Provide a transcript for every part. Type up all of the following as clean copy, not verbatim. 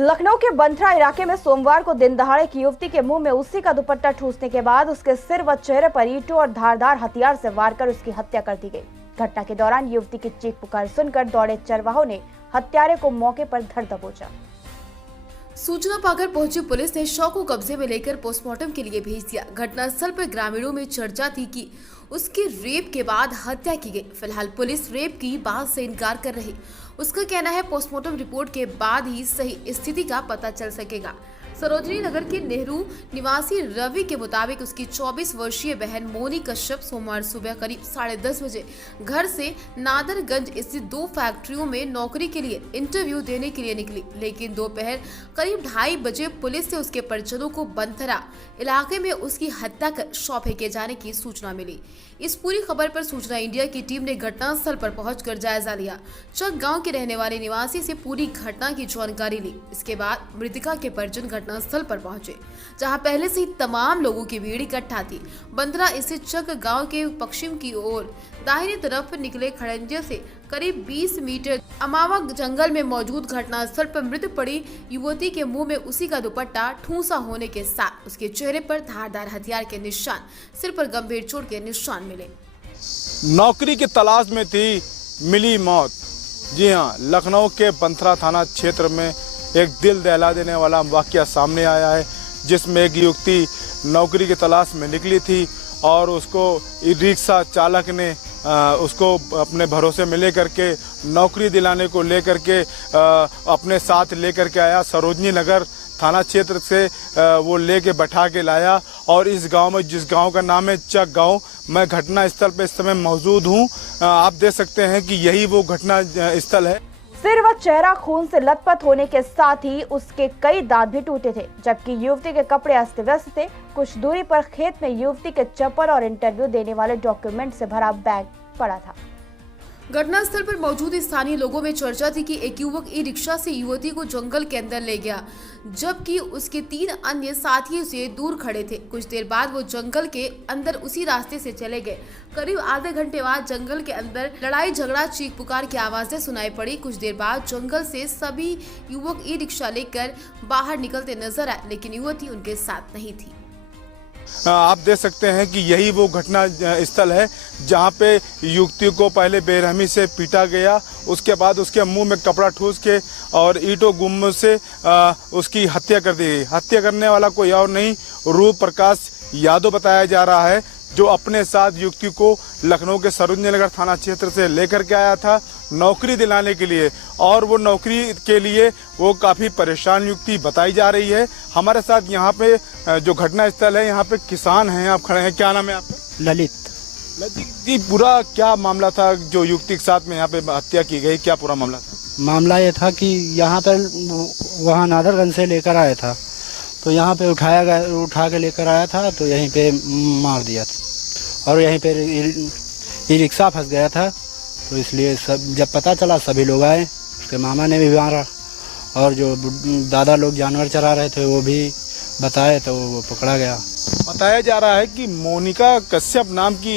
लखनऊ के बंथरा इलाके में सोमवार को दिन दहाड़े एक युवती के मुंह में उसी का दुपट्टा ठूंसने के बाद उसके सिर व चेहरे पर ईंटों और धारदार हथियार से वार कर उसकी हत्या कर दी गई। घटना के दौरान युवती की चीख पुकार सुनकर दौड़े चरवाहों ने हत्यारे को मौके पर धर दबोचा। सूचना पाकर पहुंची पुलिस ने शव को कब्जे में लेकर पोस्टमार्टम के लिए भेज दिया। घटनास्थल पर ग्रामीणों में चर्चा थी कि उसकी रेप के बाद हत्या की गई। फिलहाल पुलिस रेप की बात से इनकार कर रही। उसका कहना है पोस्टमार्टम रिपोर्ट के बाद ही सही स्थिति का पता चल सकेगा। सरोजनी नगर के नेहरू निवासी रवि के मुताबिक उसकी 24 वर्षीय बहन मोनी कश्यप सोमवार सुबह करीब 10:30 बजे घर से नादरगंज स्थित 2 फैक्ट्रियों में नौकरी के लिए इंटरव्यू देने के लिए निकली, लेकिन दोपहर करीब 2:30 बजे पुलिस से उसके परिजनों को बंथरा इलाके में उसकी हत्या कर शव फेंके जाने की सूचना मिली। इस पूरी खबर पर सूचना इंडिया की टीम ने घटनास्थल पर पहुंचकर जायजा लिया। चक गांव के रहने वाले निवासी से पूरी घटना की जानकारी ली। इसके बाद मृतका के परिजन घटनास्थल पर पहुंचे, जहां पहले से ही तमाम लोगों की भीड़ इकट्ठा थी। बंदरा स्थित चक गांव के पश्चिम की ओर दाहिनी तरफ निकले खड़ंजे से करीब 20 मीटर अमावा जंगल में मौजूद घटनास्थल पर मृत पड़ी युवती के मुंह में उसी का दुपट्टा ठूंसा होने के साथ उसके चेहरे पर धारदार हथियार के निशान, सिर पर गंभीर चोट के निशान मिले। नौकरी की तलाश में थी, मिली मौत। जी हां, लखनऊ के बंथरा थाना क्षेत्र में एक दिल दहला देने वाला वाकया सामने आया है, जिसमें एक युवती नौकरी की तलाश में निकली थी और उसको रिक्शा चालक ने उसको अपने भरोसे में लेकर के नौकरी दिलाने को लेकर के अपने साथ लेकर के आया। सरोजनी नगर थाना क्षेत्र से वो लेके बैठा के लाया और इस गांव में, जिस गांव का नाम है चक गांव, मैं घटना स्थल पे इस समय मौजूद हूं। आप देख सकते हैं कि यही वो घटना स्थल है। सिर व चेहरा खून से लथपथ होने के साथ ही उसके कई दांत भी टूटे थे, जबकि युवती के कपड़े अस्त व्यस्त थे। कुछ दूरी पर खेत में युवती के चप्पल और इंटरव्यू देने वाले डॉक्यूमेंट से भरा बैग पड़ा था। घटनास्थल पर मौजूद स्थानीय लोगों में चर्चा थी कि एक युवक ई रिक्शा से युवती को जंगल के अंदर ले गया, जबकि उसके 3 अन्य साथी उसे दूर खड़े थे। कुछ देर बाद वो जंगल के अंदर उसी रास्ते से चले गए। करीब आधे घंटे बाद जंगल के अंदर लड़ाई झगड़ा, चीख पुकार की आवाजें सुनाई पड़ी। कुछ देर बाद जंगल से सभी युवक ई रिक्शा लेकर बाहर निकलते नजर आए, लेकिन युवती उनके साथ नहीं थी। आप देख सकते हैं कि यही वो घटना स्थल है जहां पे युवती को पहले बेरहमी से पीटा गया, उसके बाद उसके मुंह में कपड़ा ठूस के और ईंटों गुम्मों से उसकी हत्या कर दी गई। हत्या करने वाला कोई और नहीं, रूप प्रकाश यादव बताया जा रहा है, जो अपने साथ युवती को लखनऊ के सरोजनी नगर थाना क्षेत्र से लेकर के आया था नौकरी दिलाने के लिए, और वो नौकरी के लिए वो काफ़ी परेशान युवती बताई जा रही है। हमारे साथ यहाँ पे जो घटना स्थल है, यहाँ पे किसान हैं, आप खड़े हैं। क्या नाम है आपका? ललित जी, पूरा क्या मामला था जो युवती के साथ में यहाँ पे हत्या की गई? क्या पूरा मामला था? मामला ये था कि यहाँ पर वहाँ नादरगंज से लेकर आया था, तो यहाँ पे उठा के लेकर आया था, तो यहीं पे मार दिया था और यहीं पे ई रिक्शा फंस गया था। तो इसलिए सब जब पता चला सभी लोग आए, उसके मामा ने भी मारा और जो दादा लोग जानवर चरा रहे थे वो भी बताए, तो वो पकड़ा गया। बताया जा रहा है कि मोनिका कश्यप नाम की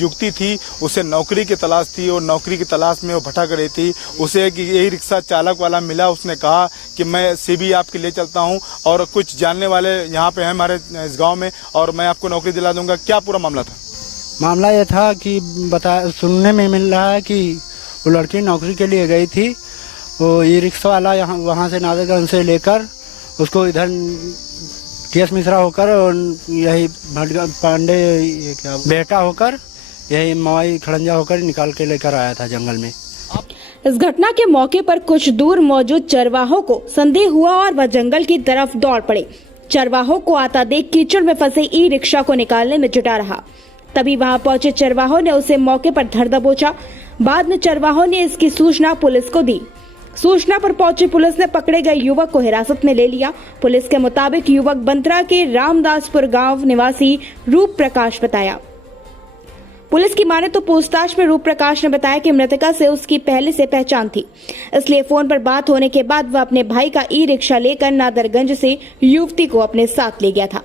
युवती थी, उसे नौकरी की तलाश थी और नौकरी की तलाश में वो भटक रही थी। उसे एक यही रिक्शा चालक वाला मिला, उसने कहा कि मैं सीबी आपके ले चलता हूं और कुछ जानने वाले यहाँ पे हैं हमारे इस गांव में और मैं आपको नौकरी दिला दूंगा। क्या पूरा मामला था? मामला ये था कि सुनने में मिल रहा है कि वो लड़की नौकरी के लिए गई थी, वो ई रिक्शा वाला वहाँ से नादरगंज से लेकर उसको इधर टीएस मिश्रा होकर और यही पांडे क्या बेटा होकर यही मवाई खड़ंजा होकर निकाल के लेकर आया था जंगल में। इस घटना के मौके पर कुछ दूर मौजूद चरवाहों को संदेह हुआ और वह जंगल की तरफ दौड़ पड़े। चरवाहों को आता देख कीचड़ में फंसे ई रिक्शा को निकालने में जुटा रहा। तभी वहां पहुंचे चरवाहों ने उसे मौके पर धर दबोचा। बाद में चरवाहों ने इसकी सूचना पुलिस को दी। सूचना पर पहुंची पुलिस ने पकड़े गए युवक को हिरासत में ले लिया। पुलिस के मुताबिक युवक बंथरा के रामदासपुर गांव निवासी रूप प्रकाश बताया। पुलिस की माने तो पूछताछ में रूप प्रकाश ने बताया कि मृतका से उसकी पहले से पहचान थी, इसलिए फोन पर बात होने के बाद वह अपने भाई का ई रिक्शा लेकर नादरगंज से युवती को अपने साथ ले गया था।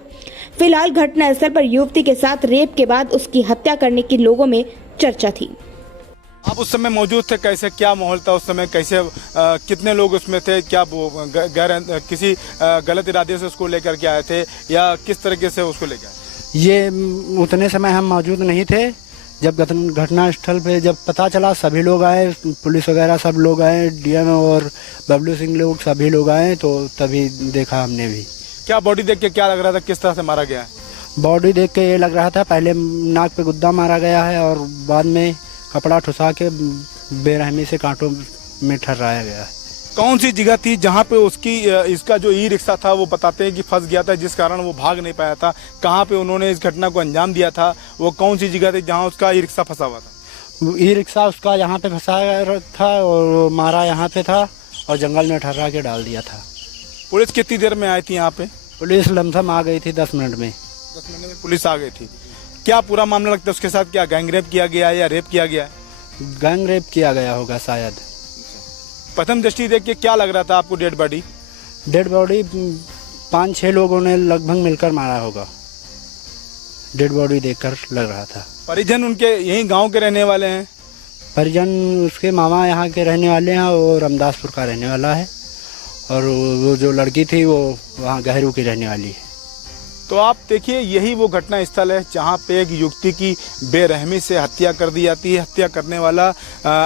फिलहाल घटनास्थल पर युवती के साथ रेप के बाद उसकी हत्या करने की लोगों में चर्चा थी। आप उस समय मौजूद थे, कैसे क्या माहौल था उस समय, कैसे कितने लोग उसमें थे, क्या वो किसी गलत इरादे से उसको लेकर के आए थे या किस तरीके से उसको लेकर आए? ये उतने समय हम मौजूद नहीं थे। जब घटना स्थल पे जब पता चला सभी लोग आए, पुलिस वगैरह सब लोग आए, डीएम और बबलू सिंह लोग सभी लोग आए, तो तभी देखा हमने भी। क्या बॉडी देख के क्या लग रहा था, किस तरह से मारा गया है? बॉडी देख के ये लग रहा था पहले नाक पे गुद्दा मारा गया है और बाद में कपड़ा ठुसा के बेरहमी से कांटों में ठहराया गया है। कौन सी जगह थी जहाँ पे उसकी इसका जो ई रिक्शा था वो बताते हैं कि फंस गया था, जिस कारण वो भाग नहीं पाया था? कहाँ पे उन्होंने इस घटना को अंजाम दिया था? वो कौन सी जगह थी जहाँ उसका ई रिक्शा फंसा हुआ था? ई रिक्शा उसका यहाँ पे फंसाया था और मारा यहाँ पे था और जंगल में ठहरा के डाल दिया था। पुलिस कितनी देर में आई थी यहाँ पे? पुलिस लमसम आ गई थी 10 मिनट में। 10 मिनट में पुलिस आ गई थी। क्या पूरा मामला लगता है उसके साथ, क्या गैंगरेप किया गया है या रेप किया गया है? गैंग रेप किया गया होगा शायद। प्रथम दृष्टि देख के क्या लग रहा था आपको? डेड बॉडी 5-6 लोगों ने लगभग मिलकर मारा होगा। डेड बॉडी देखकर लग रहा था। परिजन उनके यहीं गांव के रहने वाले हैं? परिजन उसके मामा यहाँ के रहने वाले हैं और रामदासपुर का रहने वाला है और वो जो लड़की थी वो वहाँ गहरू की रहने वाली है। तो आप देखिए, यही वो घटना स्थल है जहाँ पे एक युवती की बेरहमी से हत्या कर दी जाती है। हत्या करने वाला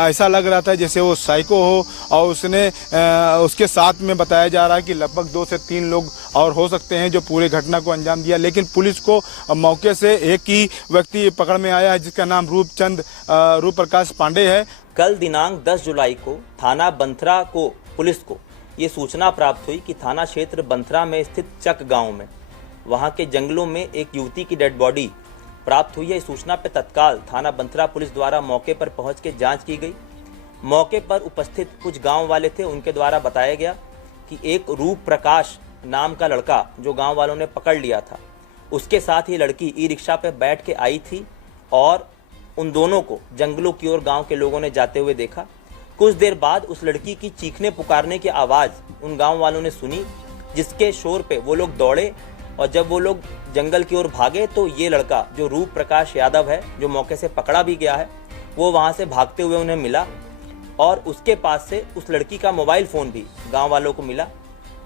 ऐसा लग रहा था जैसे वो साइको हो और उसने उसके साथ में बताया जा रहा है कि लगभग 2 से 3 लोग और हो सकते हैं जो पूरे घटना को अंजाम दिया। लेकिन पुलिस को मौके से एक ही व्यक्ति पकड़ में आया है जिसका नाम रूप प्रकाश पांडे है। कल दिनांक 10 जुलाई को थाना बंथरा को पुलिस को ये सूचना प्राप्त हुई कि थाना क्षेत्र बंथरा में स्थित चक गांव में वहां के जंगलों में एक युवती की डेड बॉडी प्राप्त हुई है। इस सूचना पर तत्काल थाना बंथरा पुलिस द्वारा मौके पर पहुंच के जांच की गई। मौके पर उपस्थित कुछ गांव वाले थे, उनके द्वारा बताया गया कि एक रूप प्रकाश नाम का लड़का जो गांव वालों ने पकड़ लिया था, उसके साथ ही लड़की ई रिक्शा पर बैठ के आई थी और उन दोनों को जंगलों की ओर गाँव के लोगों ने जाते हुए देखा। कुछ देर बाद उस लड़की की चीखने पुकारने की आवाज़ उन गाँव वालों ने सुनी, जिसके शोर पे वो लोग दौड़े और जब वो लोग जंगल की ओर भागे तो ये लड़का जो रूप प्रकाश यादव है, जो मौके से पकड़ा भी गया है, वो वहाँ से भागते हुए उन्हें मिला और उसके पास से उस लड़की का मोबाइल फ़ोन भी गांव वालों को मिला।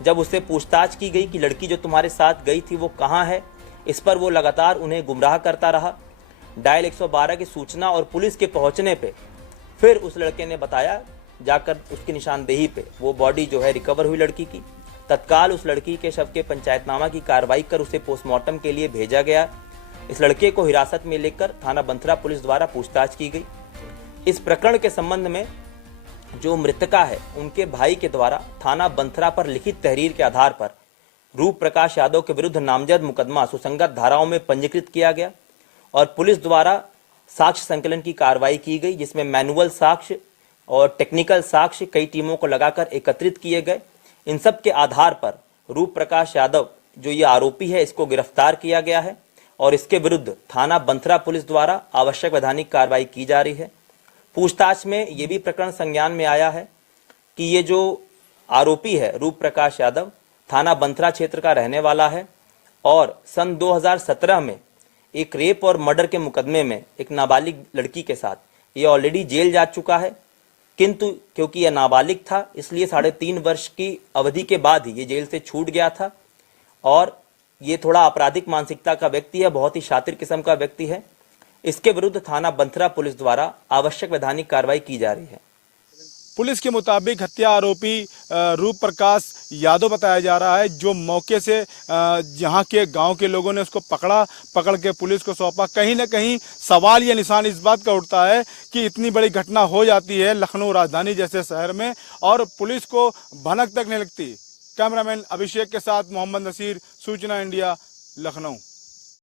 जब उससे पूछताछ की गई कि लड़की जो तुम्हारे साथ गई थी वो कहाँ है, इस पर वो लगातार उन्हें गुमराह करता रहा। डायल 112 की सूचना और पुलिस के पहुँचने पर फिर उस लड़के ने बताया, जाकर उसकी निशानदेही पे वो बॉडी जो है रिकवर हुई लड़की की। तत्काल उस लड़की के शव के पंचायतनामा की कार्रवाई कर उसे पोस्टमार्टम के लिए भेजा गया। इस लड़के को हिरासत में लेकर थाना बंथरा पुलिस द्वारा पूछताछ की गई। इस प्रकरण के संबंध में जो मृतका है उनके भाई के द्वारा थाना बंथरा पर लिखित तहरीर के आधार पर रूप प्रकाश यादव के विरुद्ध नामजद मुकदमा सुसंगत धाराओं में पंजीकृत किया गया और पुलिस द्वारा साक्ष्य संकलन की कार्रवाई की गई, जिसमें मैनुअल साक्ष्य और टेक्निकल साक्ष्य कई टीमों को लगाकर एकत्रित किए गए। इन सब के आधार पर रूप प्रकाश यादव जो ये आरोपी है इसको गिरफ्तार किया गया है और इसके विरुद्ध थाना बंथरा पुलिस द्वारा आवश्यक वैधानिक कार्रवाई की जा रही है। पूछताछ में ये भी प्रकरण संज्ञान में आया है कि ये जो आरोपी है रूप प्रकाश यादव थाना बंथरा क्षेत्र का रहने वाला है और सन 2017 में एक रेप और मर्डर के मुकदमे में एक नाबालिग लड़की के साथ ये ऑलरेडी जेल जा चुका है, किंतु क्योंकि यह नाबालिग था इसलिए 3.5 वर्ष की अवधि के बाद ही ये जेल से छूट गया था और ये थोड़ा आपराधिक मानसिकता का व्यक्ति है, बहुत ही शातिर किस्म का व्यक्ति है। इसके विरुद्ध थाना बंथरा पुलिस द्वारा आवश्यक वैधानिक कार्रवाई की जा रही है। पुलिस के मुताबिक हत्या आरोपी रूप प्रकाश यादव बताया जा रहा है, जो मौके से यहाँ के गांव के लोगों ने उसको पकड़ के पुलिस को सौंपा। कहीं ना कहीं सवाल या निशान इस बात का उठता है कि इतनी बड़ी घटना हो जाती है लखनऊ राजधानी जैसे शहर में और पुलिस को भनक तक नहीं लगती। कैमरामैन अभिषेक के साथ मोहम्मद नसीर, सूचना इंडिया, लखनऊ।